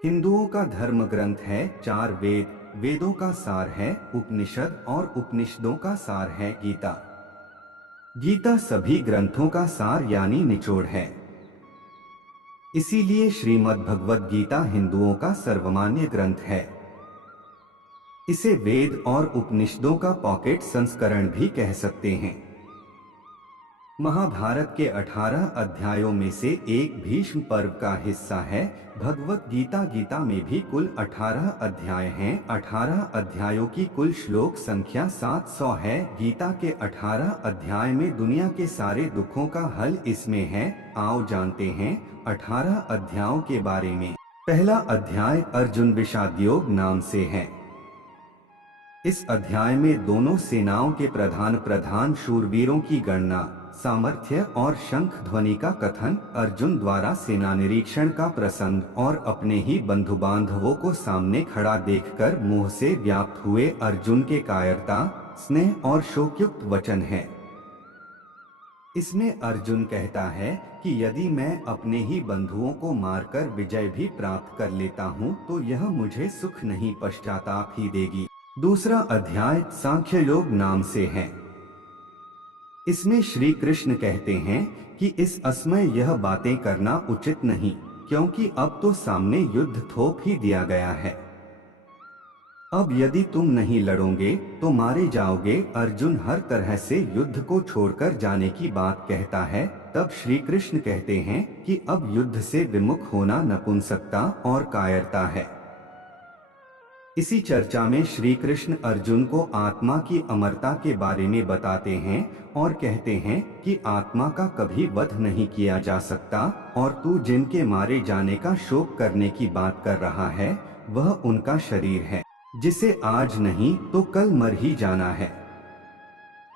हिंदुओं का धर्म ग्रंथ है चार वेद, वेदों का सार है उपनिषद और उपनिषदों का सार है गीता। गीता सभी ग्रंथों का सार यानी निचोड़ है। इसीलिए श्रीमद् भगवद गीता हिंदुओं का सर्वमान्य ग्रंथ है। इसे वेद और उपनिषदों का पॉकेट संस्करण भी कह सकते हैं। महाभारत के 18 अध्यायों में से एक भीष्म पर्व का हिस्सा है। भगवत गीता गीता में भी कुल 18 अध्याय हैं। 18 अध्यायों की कुल श्लोक संख्या 700 है। गीता के 18 अध्याय में दुनिया के सारे दुखों का हल इसमें है। आओ जानते हैं 18 अध्यायों के बारे में। पहला अध्याय अर्जुन विषाद योग नाम से है। इस अध्याय में दोनों सेनाओं के प्रधान शूरवीरों की गणना, सामर्थ्य और शंख ध्वनि का कथन, अर्जुन द्वारा सेना निरीक्षण का प्रसंग और अपने ही बंधु बांधवों को सामने खड़ा देखकर मुंह से व्याप्त हुए अर्जुन के कायरता, स्नेह और शोकयुक्त वचन है। इसमें अर्जुन कहता है कि यदि मैं अपने ही बंधुओं को मारकर विजय भी प्राप्त कर लेता हूँ तो यह मुझे सुख नहीं पश्चाताप ही देगी। दूसरा अध्याय सांख्य योग नाम से है। इसमें श्री कृष्ण कहते हैं कि इस असमय यह बातें करना उचित नहीं, क्योंकि अब तो सामने युद्ध थोप ही दिया गया है। अब यदि तुम नहीं लड़ोगे तो मारे जाओगे। अर्जुन हर तरह से युद्ध को छोड़कर जाने की बात कहता है। तब श्री कृष्ण कहते हैं कि अब युद्ध से विमुख होना नपुंसकता और कायरता है। इसी चर्चा में श्री कृष्ण अर्जुन को आत्मा की अमरता के बारे में बताते हैं और कहते हैं कि आत्मा का कभी वध नहीं किया जा सकता और तू जिनके मारे जाने का शोक करने की बात कर रहा है वह उनका शरीर है, जिसे आज नहीं तो कल मर ही जाना है।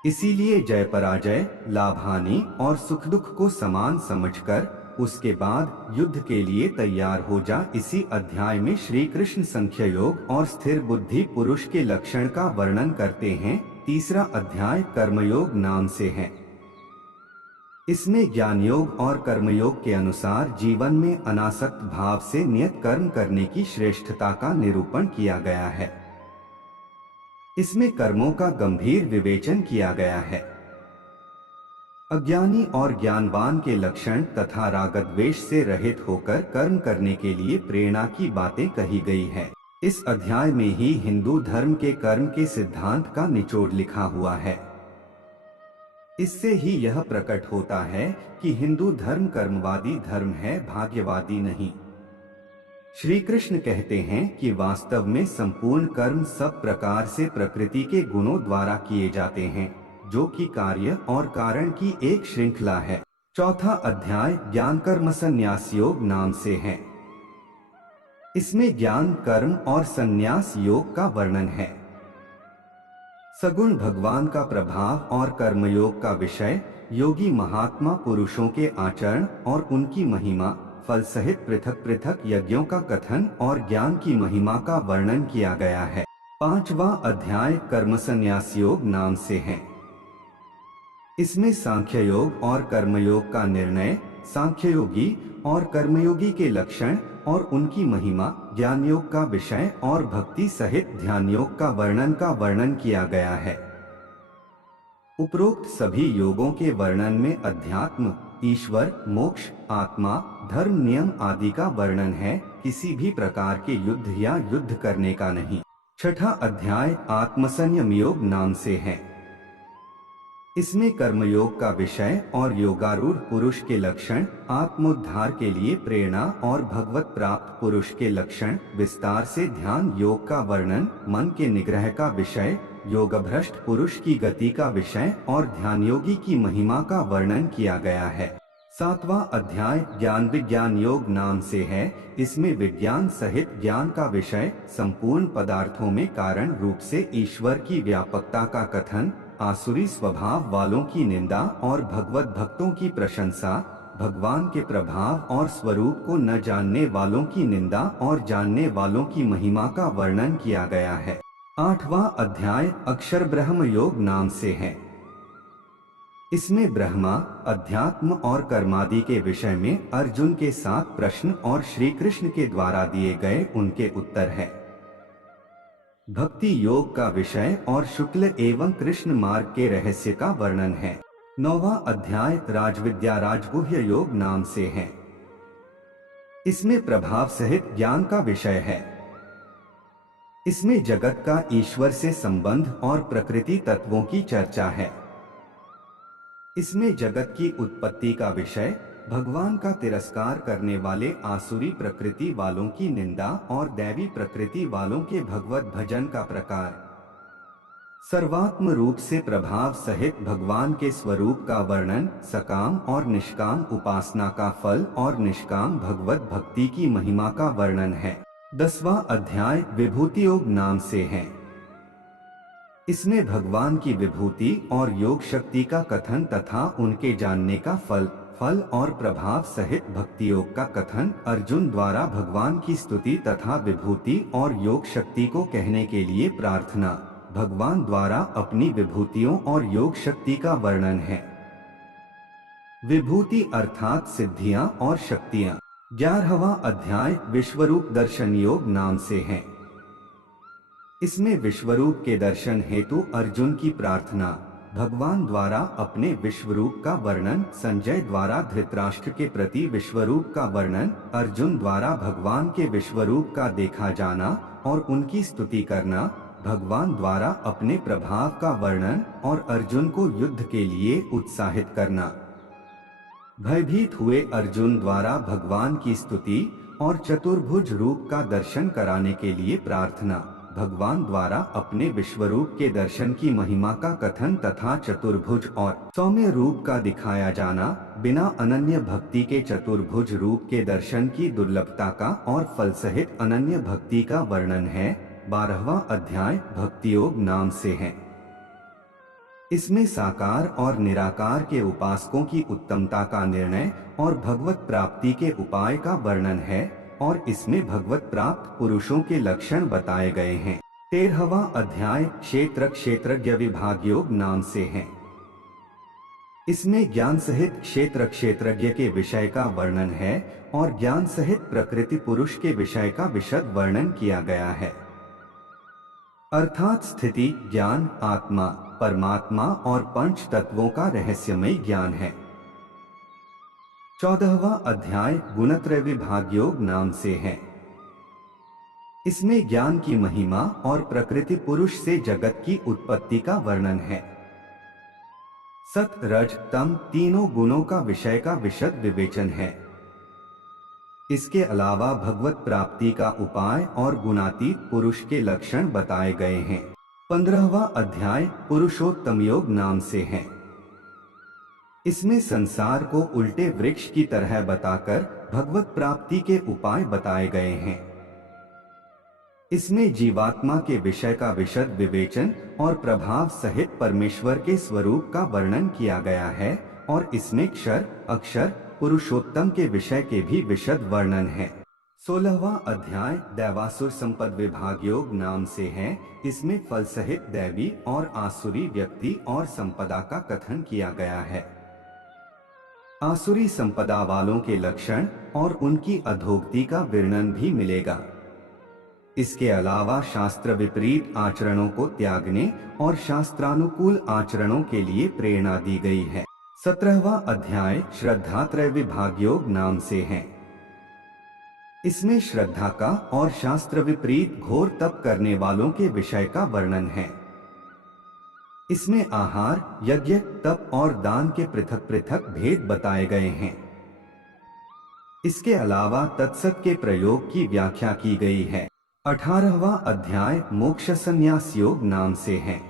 इसीलिए जय पराजय, लाभ हानि और सुख दुख को समान समझकर उसके बाद युद्ध के लिए तैयार हो जा। इसी अध्याय में श्री कृष्ण संख्य योग और स्थिर बुद्धि पुरुष के लक्षण का वर्णन करते हैं। तीसरा अध्याय कर्मयोग नाम से है। इसमें ज्ञान योग और कर्मयोग के अनुसार जीवन में अनासक्त भाव से नियत कर्म करने की श्रेष्ठता का निरूपण किया गया है। इसमें कर्मों का गंभीर विवेचन किया गया है। अज्ञानी और ज्ञानवान के लक्षण तथा रागद्वेष से रहित होकर कर्म करने के लिए प्रेरणा की बातें कही गई है। इस अध्याय में ही हिंदू धर्म के कर्म के सिद्धांत का निचोड़ लिखा हुआ है। इससे ही यह प्रकट होता है कि हिंदू धर्म कर्मवादी धर्म है, भाग्यवादी नहीं। श्री कृष्ण कहते हैं कि वास्तव में संपूर्ण कर्म सब प्रकार से प्रकृति के गुणों द्वारा किए जाते हैं, जो कि कार्य और कारण की एक श्रृंखला है। चौथा अध्याय ज्ञान कर्म संन्यास योग नाम से है। इसमें ज्ञान, कर्म और संन्यास योग का वर्णन है। सगुण भगवान का प्रभाव और कर्मयोग का विषय, योगी महात्मा पुरुषों के आचरण और उनकी महिमा, फल सहित पृथक पृथक यज्ञों का कथन और ज्ञान की महिमा का वर्णन किया गया है। पांचवा अध्याय कर्म संन्यास योग नाम से है। इसमें सांख्य योग और कर्मयोग का निर्णय, सांख्य योगी और कर्मयोगी के लक्षण और उनकी महिमा, ज्ञान योग का विषय और भक्ति सहित ध्यान योग का वर्णन किया गया है। उपरोक्त सभी योगों के वर्णन में अध्यात्म, ईश्वर, मोक्ष, आत्मा, धर्म, नियम आदि का वर्णन है, किसी भी प्रकार के युद्ध या युद्ध करने का नहीं। छठा अध्याय आत्मसंयम योग नाम से है। इसमें कर्मयोग का विषय और योगारूढ़ पुरुष के लक्षण, आत्मोद्धार के लिए प्रेरणा और भगवत प्राप्त पुरुष के लक्षण, विस्तार से ध्यान योग का वर्णन, मन के निग्रह का विषय, योगभ्रष्ट पुरुष की गति का विषय और ध्यान योगी की महिमा का वर्णन किया गया है। सातवां अध्याय ज्ञान विज्ञान योग नाम से है। इसमें विज्ञान सहित ज्ञान का विषय, संपूर्ण पदार्थों में कारण रूप से ईश्वर की व्यापकता का कथन, आसुरी स्वभाव वालों की निंदा और भगवत भक्तों की प्रशंसा, भगवान के प्रभाव और स्वरूप को न जानने वालों की निंदा और जानने वालों की महिमा का वर्णन किया गया है। आठवां अध्याय अक्षर ब्रह्म योग नाम से है। इसमें ब्रह्मा, अध्यात्म और कर्मादि के विषय में अर्जुन के 7 प्रश्न और श्री कृष्ण के द्वारा दिए गए उनके उत्तर है। भक्ति योग का विषय और शुक्ल एवं कृष्ण मार्ग के रहस्य का वर्णन है। 9वां अध्याय राजविद्या राजगुह्य योग नाम से है। इसमें प्रभाव सहित ज्ञान का विषय है। इसमें जगत का ईश्वर से संबंध और प्रकृति तत्वों की चर्चा है। इसमें जगत की उत्पत्ति का विषय, भगवान का तिरस्कार करने वाले आसुरी प्रकृति वालों की निंदा और दैवी प्रकृति वालों के भगवत भजन का प्रकार, सर्वात्म रूप से प्रभाव सहित भगवान के स्वरूप का वर्णन, सकाम और निष्काम उपासना का फल और निष्काम भगवत भक्ति की महिमा का वर्णन है। 10वां अध्याय विभूति योग नाम से है। इसमें भगवान की विभूति और योग शक्ति का कथन तथा उनके जानने का फल और प्रभाव सहित भक्ति योग का कथन, अर्जुन द्वारा भगवान की स्तुति तथा विभूति और योग शक्ति को कहने के लिए प्रार्थना, भगवान द्वारा अपनी विभूतियों और योग शक्ति का वर्णन है। विभूति अर्थात सिद्धियां और शक्तियां। 11वां अध्याय विश्वरूप दर्शन योग नाम से है। इसमें विश्वरूप के दर्शन हेतु अर्जुन की प्रार्थना, भगवान द्वारा अपने विश्वरूप का वर्णन, संजय द्वारा धृतराष्ट्र के प्रति विश्वरूप का वर्णन, अर्जुन द्वारा भगवान के विश्वरूप का देखा जाना और उनकी स्तुति करना, भगवान द्वारा अपने प्रभाव का वर्णन और अर्जुन को युद्ध के लिए उत्साहित करना। भयभीत हुए अर्जुन द्वारा भगवान की स्तुति और चतुर्भुज रूप का दर्शन कराने के लिए प्रार्थना, भगवान द्वारा अपने विश्वरूप के दर्शन की महिमा का कथन तथा चतुर्भुज और सौम्य रूप का दिखाया जाना, बिना अनन्य भक्ति के चतुर्भुज रूप के दर्शन की दुर्लभता का और फल सहित अनन्य भक्ति का वर्णन है। 12वां अध्याय भक्ति योग नाम से है। इसमें साकार और निराकार के उपासकों की उत्तमता का निर्णय और भगवत प्राप्ति के उपाय का वर्णन है और इसमें भगवत प्राप्त पुरुषों के लक्षण बताए गए हैं। 13वां अध्याय क्षेत्रज्ञ विभाग योग नाम से है। इसमें ज्ञान सहित क्षेत्रज्ञ के विषय का वर्णन है और ज्ञान सहित प्रकृति पुरुष के विषय का विशद वर्णन किया गया है। अर्थात स्थिति, ज्ञान, आत्मा, परमात्मा और पंच तत्वों का रहस्यमय ज्ञान है। 14वां अध्याय गुणत्रय विभाग योग नाम से है। इसमें ज्ञान की महिमा और प्रकृति पुरुष से जगत की उत्पत्ति का वर्णन है। सत, रज, तम तीनों गुणों का विषय का विशद विवेचन है। इसके अलावा भगवत प्राप्ति का उपाय और गुणातीत पुरुष के लक्षण बताए गए हैं। 15वां अध्याय पुरुषोत्तम योग नाम से है। इसमें संसार को उल्टे वृक्ष की तरह बताकर भगवत प्राप्ति के उपाय बताए गए हैं। इसमें जीवात्मा के विषय का विशद विवेचन और प्रभाव सहित परमेश्वर के स्वरूप का वर्णन किया गया है और इसमें क्षर, अक्षर, पुरुषोत्तम के विषय के भी विशद वर्णन है। 16वां अध्याय दैवासुर संपद विभाग योग नाम से है। इसमें फल सहित दैवी और आसुरी व्यक्ति और संपदा का कथन किया गया है। आसुरी संपदा वालों के लक्षण और उनकी अधोगति का वर्णन भी मिलेगा। इसके अलावा शास्त्र विपरीत आचरणों को त्यागने और शास्त्रानुकूल आचरणों के लिए प्रेरणा दी गई है। 17वां अध्याय श्रद्धात्रय विभाग योग नाम से है। इसमें श्रद्धा का और शास्त्र विपरीत घोर तप करने वालों के विषय का वर्णन है। इसमें आहार, यज्ञ, तप और दान के पृथक पृथक भेद बताए गए हैं। इसके अलावा तत्सत के प्रयोग की व्याख्या की गई है। 18वां अध्याय मोक्ष संन्यास योग नाम से है।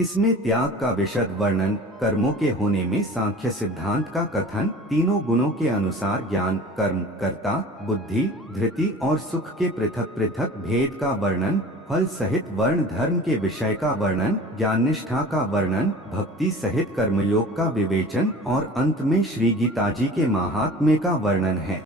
इसमें त्याग का विशद वर्णन, कर्मों के होने में सांख्य सिद्धांत का कथन, तीनों गुणों के अनुसार ज्ञान, कर्म, कर्ता, बुद्धि, धृति और सुख के पृथक पृथक भेद का वर्णन, फल सहित वर्ण धर्म के विषय का वर्णन, ज्ञान निष्ठा का वर्णन, भक्ति सहित कर्मयोग का विवेचन और अंत में श्री गीता जी के महात्म्य का वर्णन है।